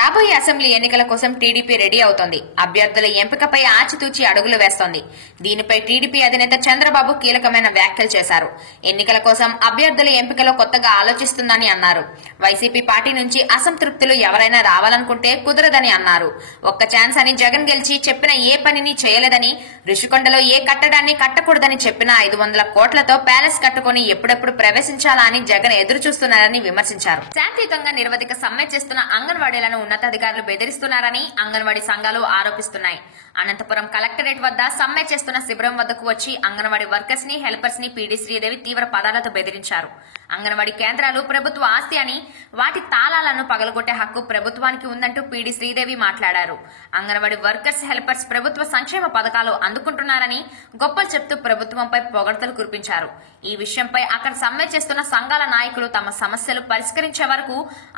రాబోయే అసెంబ్లీ ఎన్నికల కోసం టీడీపీ రెడీ అవుతోంది. అభ్యర్థుల ఎంపికపై ఆచితూచి అడుగులు వేస్తోంది. దీనిపై టీడీపీ అధినేత చంద్రబాబు కీలకమైన వ్యాఖ్యలు చేశారు. ఎన్నికల కోసం అభ్యర్థుల ఎంపికలో కొత్తగా ఆలోచిస్తుందని అన్నారు. వైసీపీ పార్టీ నుంచి అసంతృప్తులు ఎవరైనా రావాలనుకుంటే కుదరదని అన్నారు. ఒక్క ఛాన్స్ అని జగన్ గెలిచి చెప్పిన ఏ పనిని చేయలేదని, ఋషికొండలో ఏ కట్టడాన్ని కట్టకూడదని చెప్పిన 500 కోట్లతో ప్యాలెస్ కట్టుకుని ఎప్పుడెప్పుడు ప్రవేశించాలా అని జగన్ ఎదురు చూస్తున్నారని విమర్శించారు. శాంతియుతంగా నిరవధిక సమ్మె చేస్తున్న అంగన్వాడీలను ఉన్నతాధికారులు బెదిరిస్తున్నారని అంగన్వాడీ సంఘాలు ఆరోపిస్తున్నాయి. అనంతపురం కలెక్టరేట్ వద్ద సమ్మె చేస్తున్న శిబిరం వద్దకు వచ్చి అంగన్వాడీ వర్కర్స్ ని, హెల్పర్స్ ని పీడీ శ్రీదేవి తీవ్ర పదాలతో బెదిరించారు. అంగన్వాడీ కేంద్రాలు ప్రభుత్వ ఆస్తి అని, వాటి తాళాలను పగలగొట్టే హక్కు ప్రభుత్వానికి ఉందంటూ పీడీ శ్రీదేవి మాట్లాడారు. అంగన్వాడీ వర్కర్స్, హెల్పర్స్ ప్రభుత్వ సంక్షేమ పథకాలు అందుకుంటున్నారని గొప్పలు చెప్తూ ప్రభుత్వంపై పొగడ్తలు కురిపించారు. ఈ విషయంపై అక్కడ సమ్మె చేస్తున్న సంఘాల నాయకులు తమ సమస్యలు పరిష్కరించే వరకు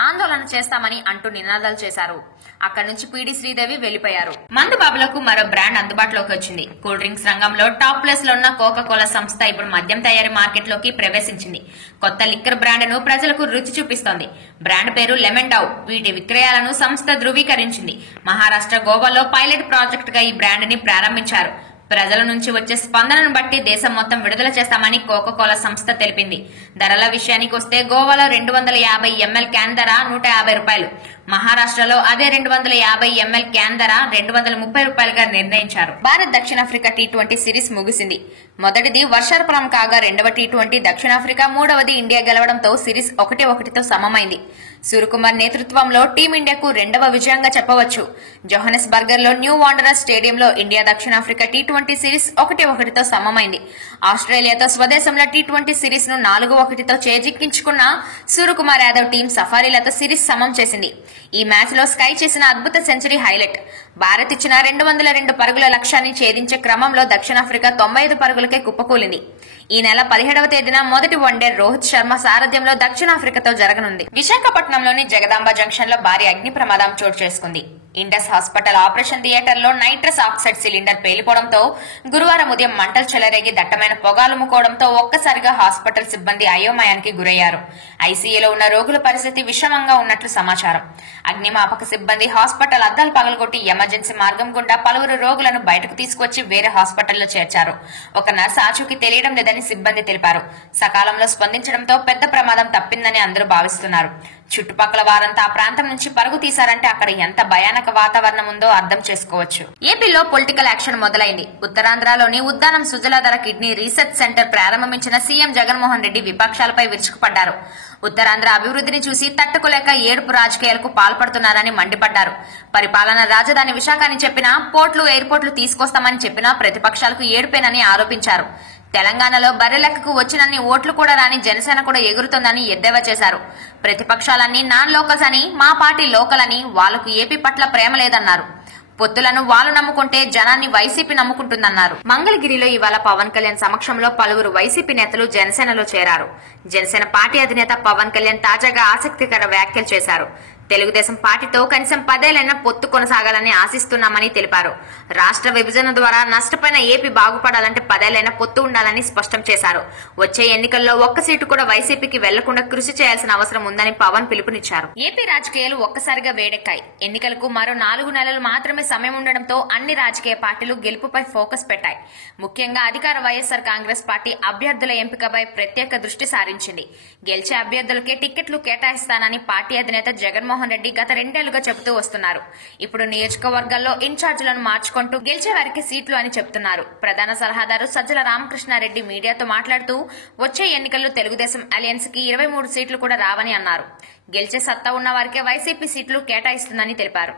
ఆందోళన చేస్తామని అంటూ నినాదాలు చేశారు. అక్కడి నుంచి పీడీ శ్రీదేవి వెళ్లిపోయారు. మందు బాబులకు మరో బ్రాండ్ అందుబాటులోకి వచ్చింది. కూల్ డ్రింక్స్ రంగంలో టాప్ ప్లేస్ లో ఉన్న కోకా కోలా సంస్థ ఇప్పుడు మద్యం తయారీ మార్కెట్లోకి ప్రవేశించింది. కొత్త లిక్కర్ బ్రాండ్ను ప్రజలకు రుచి చూపిస్తోంది. బ్రాండ్ పేరు లెమన్ డౌ. వీటి విక్రయాలను సంస్థ ధృవీకరించింది. మహారాష్ట్ర, గోవాలో పైలట్ ప్రాజెక్ట్ గా ఈ బ్రాండ్ ని ప్రారంభించారు. ప్రజల నుంచి వచ్చే స్పందనను బట్టి దేశం మొత్తం విడుదల చేస్తామని కోకా కోలా సంస్థ తెలిపింది. ధరల విషయానికి వస్తే గోవాలో 250 ml క్యాన్ ధర 150 రూపాయలు, మహారాష్ట్రలో అదే 250 ml క్యాన్ ధర 230 రూపాయలుగా నిర్ణయించారు. భారత్ దక్షిణాఫ్రికా టీ20 సిరీస్ ముగిసింది. మొదటిది వర్షార్పణం కాగా రెండవ టీ20 దక్షిణాఫ్రికా, మూడవది ఇండియా గెలవడంతో సిరీస్ 1-1తో సమమైంది. సూర్యకుమార్ నేతృత్వంలో టీమిండియాకు రెండవ విజయంగా చెప్పవచ్చు. జోహన్నెస్బర్గర్ లో న్యూ వాండరర్స్ స్టేడియంలో ఇండియా దక్షిణాఫ్రికా టీ20 సిరీస్ 1-1తో సమమైంది. ఆస్ట్రేలియాతో స్వదేశంలో టీ20 సిరీస్ ను 4-1తో చేజిక్కించుకున్న సూర్యకుమార్ యాదవ్ టీం సఫారీలతో సిరీస్ సమం చేసింది. ఈ మ్యాచ్ లో స్కై చేసిన అద్భుత సెంచరీ హైలైట్. భారత్ ఇచ్చిన 202 పరుగుల లక్ష్యాన్ని ఛేదించే క్రమంలో దక్షిణాఫ్రికా 95 పరుగులకే కుప్పకూలింది. ఈ నెల 17వ తేదీన మొదటి వన్డే రోహిత్ శర్మ సారథ్యంలో దక్షిణాఫ్రికాతో జరగనుంది. విశాఖపట్నంలోని జగదాంబ జంక్షన్ లో భారీ అగ్ని ప్రమాదం చోటు చేసుకుంది. ఇండస్ హాస్పిటల్ ఆపరేషన్ థియేటర్ లో నైట్రస్ ఆక్సైడ్ సిలిండర్ పేలిపోవడంతో గురువారం ఉదయం మంటలు చెలరేగి దట్టమైన పొగాలుముకోవడంతో ఒక్కసారిగా హాస్పిటల్ సిబ్బంది అయోమయానికి గురయ్యారు. ఐసీయూలో ఉన్న రోగుల పరిస్థితి విషమంగా ఉన్నట్లు సమాచారం. అగ్నిమాపక సిబ్బంది హాస్పిటల్ అద్దాలు పగలగొట్టి ఎమర్జెన్సీ మార్గం గుండా పలువురు రోగులను బయటకు తీసుకువచ్చి వేరే హాస్పిటల్లో చేర్చారు. ఒక నర్స్ ఆచూకీ తెలియడం లేదని సిబ్బంది తెలిపారు. సకాలంలో స్పందించడంతో పెద్ద ప్రమాదం తప్పిందని అందరూ భావిస్తున్నారు. చుట్టుపక్కల వారంతా ఆ ప్రాంతం నుంచి పరుగు తీశారంటే అక్కడ ఎంత భయానక వాతావరణం ఉందో అర్థం చేసుకోవచ్చు. ఏపీలో పొలిటికల్ యాక్షన్ మొదలైంది. ఉత్తరాంధ్రలోని ఉద్దానం సుజలాధర కిడ్నీ రీసెర్చ్ సెంటర్ ప్రారంభించిన సీఎం జగన్మోహన్ రెడ్డి విపక్షాలపై విరుచుకుపడ్డారు. ఉత్తరాంధ్ర అభివృద్ధిని చూసి తట్టుకోలేక ఏడుపు రాజకీయాలకు పాల్పడుతున్నారని మండిపడ్డారు. పరిపాలన రాజధాని విశాఖ అని చెప్పినా, పోర్ట్లు, ఎయిర్పోర్ట్లు తీసుకొస్తామని చెప్పినా ప్రతిపక్షాలకు ఏడుపేనని ఆరోపించారు. తెలంగాణలో బర్రెలెక్కకు వచ్చినన్ని ఓట్లు కూడా రాని జనసేన కూడా ఎగురుతోందని ఎద్దేవా చేశారు. ప్రతిపక్షాలన్నీ నాన్ లోకల్స్ అని, మా పార్టీ లోకల్ అని, వాళ్లకు ఏపీ పట్ల ప్రేమ లేదన్నారు. పొత్తులను వాళ్ళు నమ్ముకుంటే జనాన్ని వైసీపీ నమ్ముకుంటుందన్నారు. మంగళగిరిలో ఇవాళ పవన్ కళ్యాణ్ సమక్షంలో పలువురు వైసీపీ నేతలు జనసేనలో చేరారు. జనసేన పార్టీ అధినేత పవన్ కళ్యాణ్ తాజాగా ఆసక్తికర వ్యాఖ్యలు చేశారు. తెలుగుదేశం పార్టీతో కనీసం 10 ఏళ్లైనా పొత్తు కొనసాగాలని ఆశిస్తున్నామని తెలిపారు. రాష్ట్ర విభజన ద్వారా నష్టపోయిన ఏపీ బాగుపడాలంటే 10 ఏళ్లైనా పొత్తు ఉండాలని స్పష్టం చేశారు. వచ్చే ఎన్నికల్లో ఒక్క సీటు కూడా వైసీపీకి వెళ్లకుండా కృషి చేయాల్సిన అవసరం ఉందని పవన్ పిలుపునిచ్చారు. ఏపీ రాజకీయాలు ఒక్కసారిగా వేడెక్కాయి. ఎన్నికలకు మరో 4 నెలలు మాత్రమే సమయం ఉండడంతో అన్ని రాజకీయ పార్టీలు గెలుపుపై ఫోకస్ పెట్టాయి. ముఖ్యంగా అధికార వైఎస్ఆర్ కాంగ్రెస్ పార్టీ అభ్యర్థుల ఎంపికపై ప్రత్యేక దృష్టి సారించింది. గెలిచే అభ్యర్థులకే టికెట్లు కేటాయిస్తానని పార్టీ అధినేత జగన్మోహన్ రెడ్డి గత 2 ఏళ్లుగా చెబుతూ వస్తున్నారు. ఇప్పుడు నియోజకవర్గాల్లో ఇన్ఛార్జీలను మార్చుకుంటూ గెలిచే వారికి సీట్లు అని చెప్తున్నారు. ప్రధాన సలహాదారు సజ్జల రామకృష్ణారెడ్డి మీడియాతో మాట్లాడుతూ వచ్చే ఎన్నికల్లో తెలుగుదేశం అలయన్స్ కి 23 సీట్లు కూడా రావని అన్నారు. గెలిచే సత్తా ఉన్న వారికే వైసీపీ సీట్లు కేటాయిస్తుందని తెలిపారు.